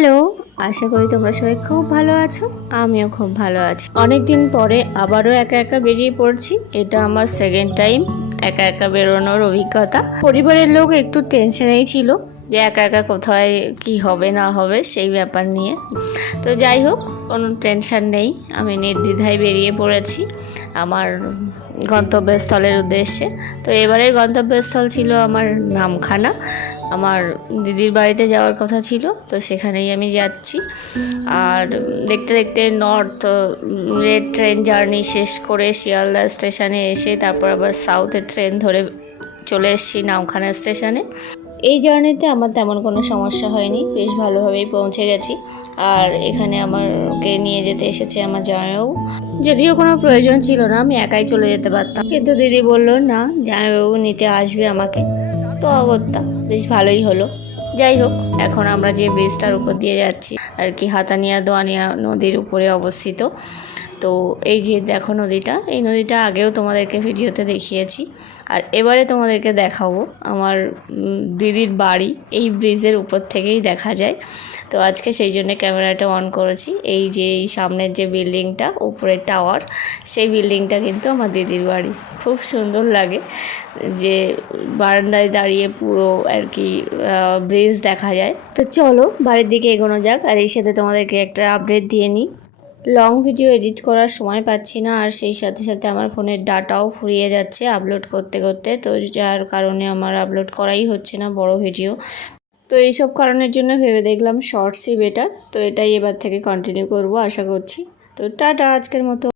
Hello, আশা করি তোমরা সবাই খুব ভালো আছো। আমিও খুব ভালো আছি। অনেক দিন পরে আবারও একা একা বেরিয়ে পড়ছি। এটা আমার সেকেন্ড টাইম একা একা বেরোনোর অভিজ্ঞতা। পরিবারের লোক একটু টেনশনেই ছিল যে একা একা কোথায় কি হবে না হবে সেই ব্যাপার নিয়ে। তো যাই হোক, কোনো টেনশন নেই, আমি নির্দ্বিধায় বেরিয়ে পড়েছি আমার গন্তব্যস্থলের উদ্দেশ্যে। তো এবারের গন্তব্যস্থল ছিল আমার নামখানা। আমার দিদির বাড়িতে যাওয়ার কথা ছিল, তো সেখানেই আমি যাচ্ছি। আর দেখতে দেখতে নর্থ রেড ট্রেন জার্নি শেষ করে শিয়ালদা স্টেশনে এসে তারপর আবার সাউথের ট্রেন ধরে চলে এসেছি নামখানা স্টেশনে। এই জার্নিতে আমার তেমন কোনো সমস্যা হয়নি, বেশ ভালোভাবেই পৌঁছে গেছি। আর এখানে আমাকে নিয়ে যেতে এসেছে আমার জামাইবাবু। যদিও কোনো প্রয়োজন ছিল না, আমি একাই চলে যেতে পারতাম, কিন্তু দিদি বললো না, জামাইবাবু নিতে আসবে আমাকে, তো অগত্যা বেশ ভালোই হলো। যাই হোক, এখন আমরা যে ব্রিজটার উপর দিয়ে যাচ্ছি আর কি, হাতানিয়া দোয়ানিয়া নদীর উপরে অবস্থিত। তো এই যে দেখো নদীটা, এই নদীটা আগেও তোমাদেরকে ভিডিওতে দেখিয়েছি, আর এবারে তোমাদেরকে দেখাবো আমার দিদির বাড়ি এই ব্রিজের উপর থেকেই দেখা যায়। তো আজকে সেই জন্য ক্যামেরাটা অন করেছি। এই যে এই সামনের যে বিল্ডিংটা, উপরের টাওয়ার, সেই বিল্ডিংটা কিন্তু আমার দিদির বাড়ি। খুব সুন্দর লাগে যে বারান্দায় দাঁড়িয়ে পুরো আর কি ব্রিজ দেখা যায়। তো চলো বাড়ির দিকে এগোনো যাক, আর এই সাথে তোমাদেরকে একটা আপডেট দিয়ে নিই। লং ভিডিও এডিট করার সময় পাচ্ছি না, আর সেই সাথে সাথে আমার ফোনের ডাটাও ফুরিয়ে যাচ্ছে আপলোড করতে করতে, তো যার কারণে আমার আপলোড করাই হচ্ছে না বড় ভিডিও। তো এইসব কারণের জন্য ভেবে দেখলাম শর্টসই বেটার, তো এটাই এবার থেকে কন্টিনিউ করব আশা করছি। তো টাটা আজকের মতো।